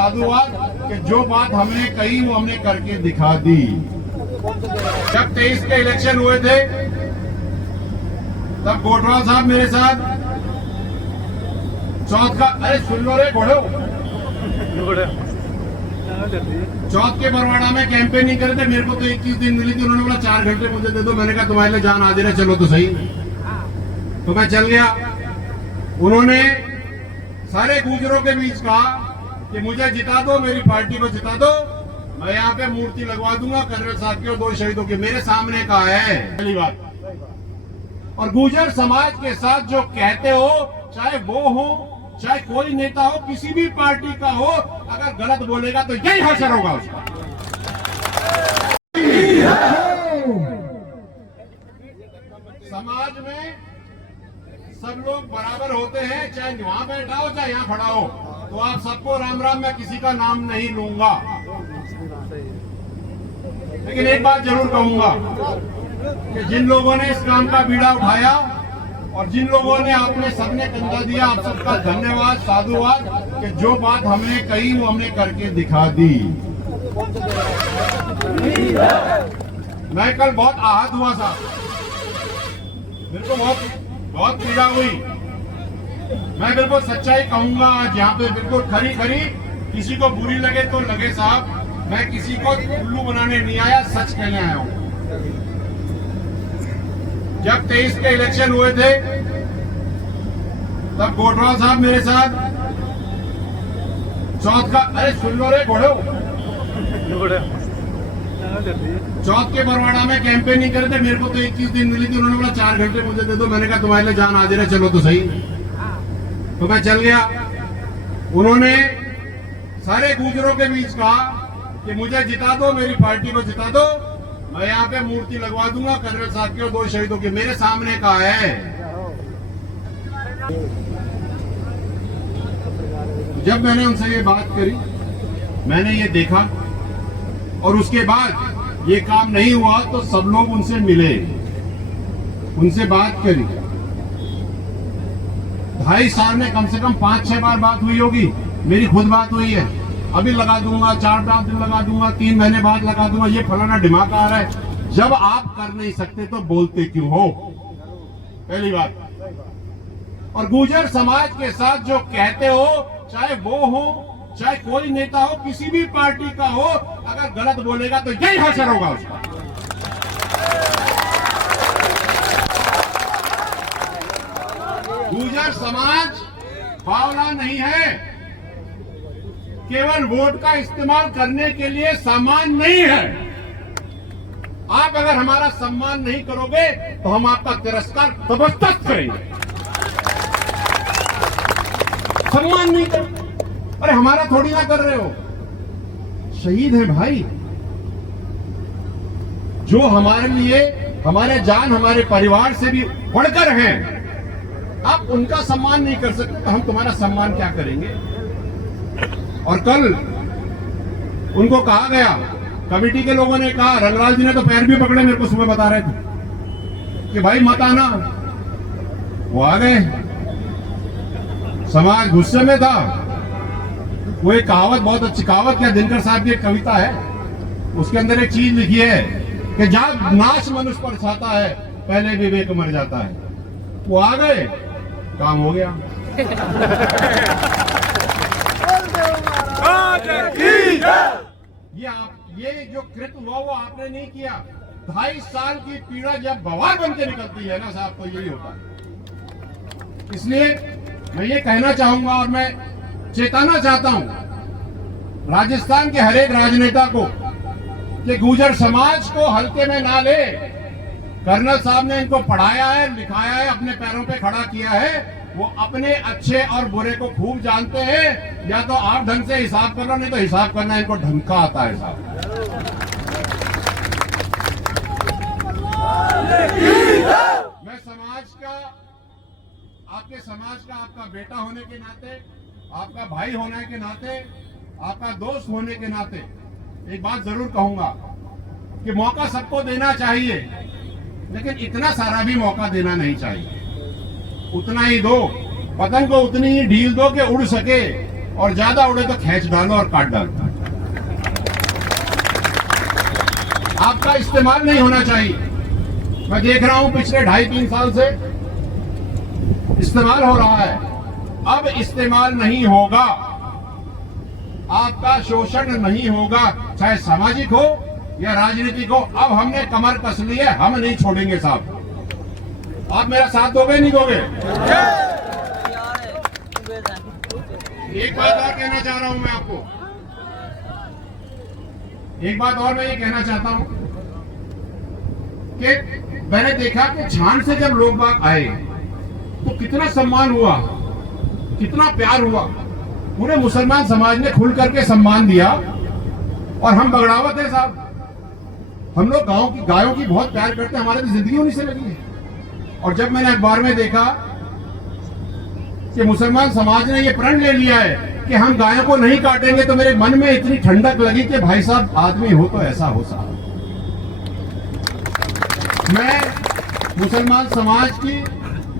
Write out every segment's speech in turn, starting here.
साधुवाद कि जो बात हमने कही वो हमने करके दिखा दी। जब 23 के इलेक्शन हुए थे तब गोठवाल साहब मेरे साथ चौथ का, अरे सुन लो रे घोड़ो, चौथ के बरवाड़ा में कैंपेनिंग करे थे। मेरे को तो 21 दिन मिली थी, उन्होंने बोला 4 घंटे मुझे दे दो। मैंने कहा तुम्हारे लिए जान हाजिर है, चलो तो सही। तो मैं चल गया। उन्होंने सारे गुजरों के बीच कहा कि मुझे जिता दो, मेरी पार्टी को जिता दो, मैं यहाँ पे मूर्ति लगवा दूंगा कर्नल साहब की और 2 शहीदों की। मेरे सामने कहा है पहली बात। और गुजर समाज के साथ जो कहते हो, चाहे वो हो चाहे कोई नेता हो, किसी भी पार्टी का हो, अगर गलत बोलेगा तो यही हशर होगा उसका। समाज में सब लोग बराबर होते हैं, चाहे वहां बैठा हो चाहे यहाँ खड़ा हो। तो आप सबको राम राम, मैं किसी का नाम नहीं लूंगा, लेकिन एक बात जरूर कहूंगा कि जिन लोगों ने इस काम का बीड़ा उठाया और जिन लोगों ने आपने सबने कंधा दिया, आप सबका धन्यवाद, साधुवाद कि जो बात हमने कही वो हमने करके दिखा दी। मैं कल बहुत आहत हुआ था, मेरे को बहुत पीड़ा हुई। मैं बिल्कुल सच्चाई कहूंगा आज यहाँ पे, बिल्कुल खरी खरी। किसी को बुरी लगे तो लगे साहब, मैं किसी को उल्लू बनाने नहीं आया, सच कहने आया हूं। जब 23 के इलेक्शन हुए थे तब गोठवाल साहब मेरे साथ चौथ का, अरे सुन लो रे घोड़ो, चौथ के बरवाड़ा में कैंपेनिंग करे थे। मेरे को तो 21 दिन मिली थी, उन्होंने बोला 4 घंटे मुझे दे दो। मैंने कहा तुम्हारे लिए जान हाजिर है, चलो तो सही। तो मैं चल गया। उन्होंने सारे गुजरों के बीच कहा कि मुझे जिता दो, मेरी पार्टी को जिता दो, मैं यहाँ पे मूर्ति लगवा दूंगा कर्नल साहब की और 2 शहीदों की। मेरे सामने कहा है। जब मैंने उनसे ये बात करी, मैंने ये देखा और उसके बाद ये काम नहीं हुआ तो सब लोग उनसे मिले, उनसे बात करी। 2.5 साल में कम से कम 5-6 बार बात हुई होगी। मेरी खुद बात हुई है, अभी लगा दूंगा, 4-5 दिन लगा दूंगा, 3 महीने बाद लगा दूंगा, ये फलाना दिमाग आ रहा है। जब आप कर नहीं सकते तो बोलते क्यों हो, पहली बात। और गुजर समाज के साथ जो कहते हो, चाहे वो हो चाहे कोई नेता हो, किसी भी पार्टी का हो, अगर गलत बोलेगा तो यही हशर होगा उसका। गुजर समाज बावला नहीं है, केवल वोट का इस्तेमाल करने के लिए सामान नहीं है। आप अगर हमारा सम्मान नहीं करोगे तो हम आपका तिरस्कार जबरदस्त करेंगे। सम्मान नहीं कर, अरे हमारा थोड़ी ना कर रहे हो, शहीद है भाई, जो हमारे लिए, हमारे जान, हमारे परिवार से भी बढ़कर हैं। आप उनका सम्मान नहीं कर सकते तो हम तुम्हारा सम्मान क्या करेंगे। और कल उनको कहा गया, कमेटी के लोगों ने कहा, रंगलाल जी ने तो पैर भी पकड़े, मेरे को सुबह बता रहे थे कि भाई मत आना। वो आ गए, समाज गुस्से में था। वो एक कहावत, बहुत अच्छी कहावत, क्या दिनकर साहब की एक कविता है, उसके अंदर एक चीज लिखी है कि जब नाश मनुष्य पर छाता है पहले विवेक मर जाता है। वो आ गए, काम हो गया। ये जो कृत्य हुआ वो आपने नहीं किया। 2.5 साल की पीड़ा जब बवाल बन के निकलती है ना साहब, तो यही होता है। इसलिए मैं ये कहना चाहूंगा और मैं चेताना चाहता हूं राजस्थान के हर एक राजनेता को कि गुजर समाज को हल्के में ना ले। कर्नल साहब ने इनको पढ़ाया है, लिखाया है, अपने पैरों पे खड़ा किया है। वो अपने अच्छे और बुरे को खूब जानते हैं। या तो आप ढंग से हिसाब कर लो, नहीं तो हिसाब करना इनको ढंग का आता है साहब। मैं समाज का, आपके समाज का, आपका बेटा होने के नाते, आपका भाई होने के नाते, आपका दोस्त होने के नाते एक बात जरूर कहूंगा कि मौका सबको देना चाहिए, लेकिन इतना सारा भी मौका देना नहीं चाहिए। उतना ही दो, पतंग को उतनी ही ढील दो कि उड़ सके और ज्यादा उड़े तो खींच डालो और काट डालो। आपका इस्तेमाल नहीं होना चाहिए। मैं देख रहा हूं पिछले 2.5-3 साल से इस्तेमाल हो रहा है, अब इस्तेमाल नहीं होगा। आपका शोषण नहीं होगा, चाहे सामाजिक हो या राजनीतिक हो। अब हमने कमर कस ली है, हम नहीं छोड़ेंगे साहब। आप मेरा साथ दोगे नहीं दोगे? एक बात और कहना चाह रहा हूं मैं आपको, एक बात और मैं ये कहना चाहता हूं कि मैंने देखा कि छान से जब लोग बाग आए तो कितना सम्मान हुआ, कितना प्यार हुआ। पूरे मुसलमान समाज ने खुल करके सम्मान दिया। और हम बगड़ावत है साहब, हम लोग गांव की गायों की बहुत प्यार करते हैं, हमारी तो जिंदगी उन्हीं से लगी है। और जब मैंने अखबार में देखा कि मुसलमान समाज ने ये प्रण ले लिया है कि हम गायों को नहीं काटेंगे, तो मेरे मन में इतनी ठंडक लगी कि भाई साहब आदमी हो तो ऐसा हो साहब। मैं मुसलमान समाज की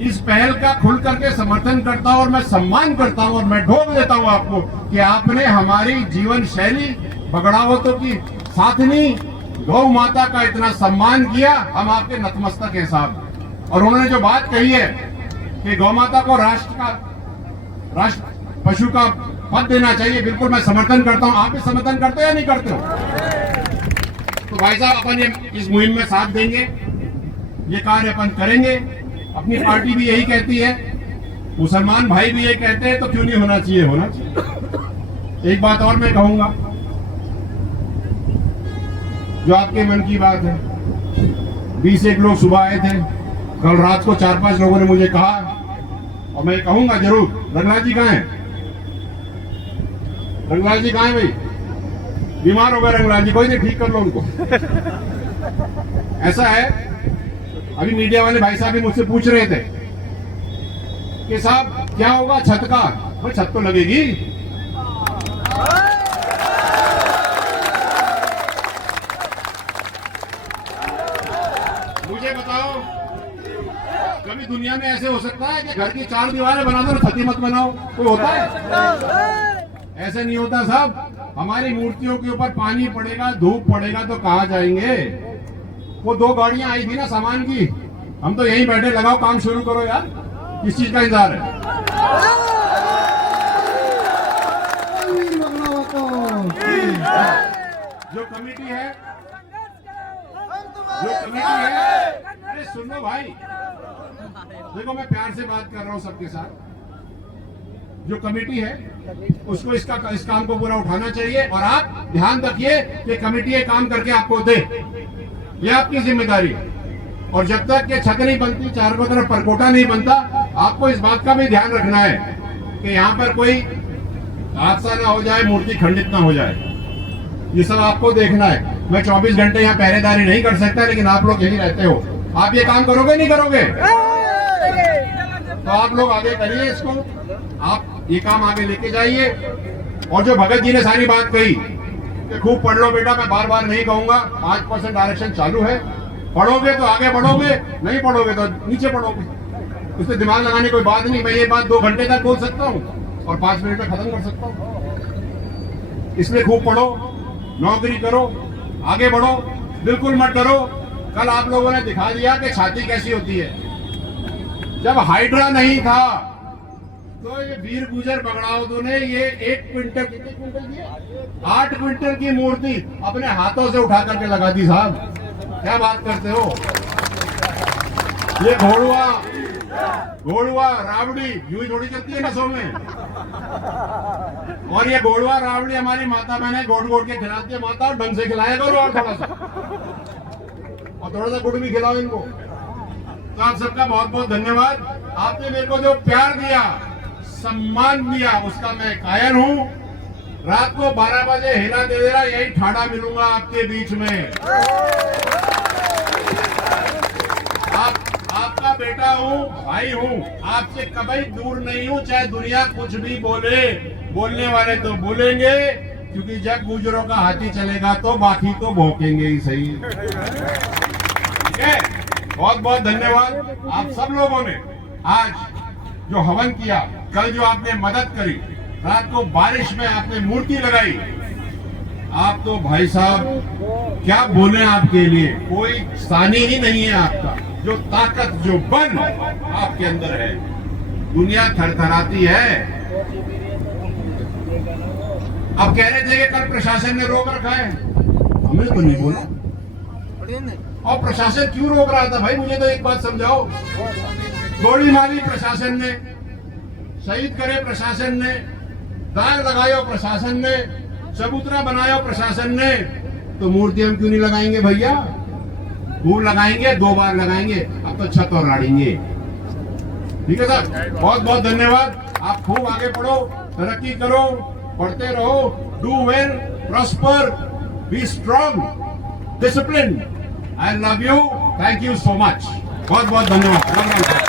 इस पहल का खुल करके समर्थन करता हूं और मैं सम्मान करता हूं और मैं ढोक देता हूं आपको कि आपने हमारी जीवन शैली बगड़ावतों की साथनी गौ माता का इतना सम्मान किया, हम आपके नतमस्तक हैं साहब। और उन्होंने जो बात कही है कि गौ माता को राष्ट्र पशु का पद देना चाहिए, बिल्कुल मैं समर्थन करता हूं। आप भी समर्थन करते हो या नहीं करते हो? तो भाई साहब अपन ये इस मुहिम में साथ देंगे, ये कार्य अपन करेंगे। अपनी पार्टी भी यही कहती है, मुसलमान भाई भी यही कहते हैं, तो क्यों नहीं होना चाहिए? होना चाहिए। एक बात और मैं कहूंगा जो आपके मन की बात है। 20 लोग सुबह आए थे, कल रात को 4-5 लोगों ने मुझे कहा, और मैं कहूंगा जरूर, रंगलाल जी कहाँ हैं? रंगलाल जी कहाँ हैं भाई? बीमार हो गए रंगलाल जी, कोई नहीं, ठीक कर लो उनको। ऐसा है, अभी मीडिया वाले भाई साहब भी मुझसे पूछ रहे थे कि साहब क्या होगा छत का? भाई छत तो लगेगी। मुझे बताओ, कभी दुनिया में ऐसे हो सकता है कि घर की 4 दीवारें बना दो और छत ही मत बनाओ? कोई होता है? ऐसे नहीं होता साहब। हमारी मूर्तियों के ऊपर पानी पड़ेगा, धूप पड़ेगा तो कहाँ जाएंगे? वो 2 गाड़ियां आई थी ना सामान की, हम तो यहीं बैठे, लगाओ काम शुरू करो यार, किस चीज का इंतजार है? जो कमेटी है, अरे सुनो भाई, देखो मैं प्यार से बात कर रहा हूं सबके साथ। जो कमेटी है उसको इस काम को पूरा उठाना चाहिए। और आप ध्यान रखिए कि कमेटी ये काम करके आपको दे, ये आपकी जिम्मेदारी है। और जब तक ये छत नहीं बनती, चारों तरफ परकोटा नहीं बनता, आपको इस बात का भी ध्यान रखना है कि यहाँ पर कोई हादसा ना हो जाए, मूर्ति खंडित ना हो जाए। ये सब आपको देखना है। मैं 24 घंटे यहाँ पहरेदारी नहीं कर सकता, लेकिन आप लोग यही रहते हो। आप ये काम करोगे नहीं करोगे? तो आप लोग आगे करिए इसको, आप ये काम आगे लेके जाइए। और जो भगत जी ने सारी बात कही कि खूब पढ़ लो बेटा, मैं बार बार नहीं कहूंगा। 5% आरक्षण चालू है, पढ़ोगे तो आगे बढ़ोगे, नहीं पढ़ोगे तो नीचे पढ़ोगे। उसमें दिमाग लगाने की कोई बात नहीं। मैं ये बात 2 घंटे तक बोल सकता हूँ और 5 मिनट में खत्म कर सकता हूँ। इसलिए खूब पढ़ो, नौकरी करो, आगे बढ़ो, बिल्कुल मत डरो। कल आप लोगों ने दिखा दिया कि छाती कैसी होती है। जब हाइड्रा नहीं था तो ये वीर गुजर बगड़ावतों ने ये 1 क्विंटल, कितने क्विंटल की? 8 क्विंटल की मूर्ति अपने हाथों से उठा करके लगा दी साहब। क्या बात करते हो? ये घोड़ुआ रावड़ी यूं ही थोड़ी चलती है नसों में। और ये घोड़ुआ रावड़ी हमारी माता बहने गोड़ के खिलाती है। माता ढंग से खिलाया करो और थोड़ा सा, और थोड़ा सा गुड़ भी खिलाओ इनको। तो आप सबका बहुत बहुत धन्यवाद। आपने मेरे को जो प्यार दिया, सम्मान दिया, उसका मैं कायल हूँ। रात को 12 बजे हिला दे देना, यही ठाड़ा मिलूंगा आपके बीच में। आपका बेटा हूँ, भाई हूँ, आपसे कभी दूर नहीं हूँ। चाहे दुनिया कुछ भी बोले, बोलने वाले तो बोलेंगे, क्योंकि जब गुजरों का हाथी चलेगा तो बाकी तो भौंकेंगे ही सही। ठीक है, बहुत बहुत धन्यवाद आप सब लोगों ने। आज जो हवन किया, कल जो आपने मदद करी, रात को बारिश में आपने मूर्ति लगाई। आप तो भाई साहब क्या बोले आपके लिए, कोई सानी ही नहीं है आपका। जो ताकत, जो बल आपके अंदर है, दुनिया थरथराती है। अब कह रहे थे कि कल प्रशासन ने रोक रखा है, हमने तो नहीं बोला। और प्रशासन क्यों रोक रहा था भाई, मुझे तो एक बात समझाओ। गोली मारी प्रशासन ने, शहीद करे प्रशासन ने, दाग लगाया प्रशासन ने, चबूतरा बनाया प्रशासन ने, तो मूर्ति हम क्यों नहीं लगाएंगे भैया? खूब लगाएंगे, 2 बार लगाएंगे, अब तो छत और राड़ेंगे। ठीक है सर, बहुत बहुत धन्यवाद। आप खूब आगे बढ़ो, तरक्की करो, पढ़ते रहो। Do well, prosper, be strong, discipline. I love you, thank you so much. बहुत बहुत धन्यवाद।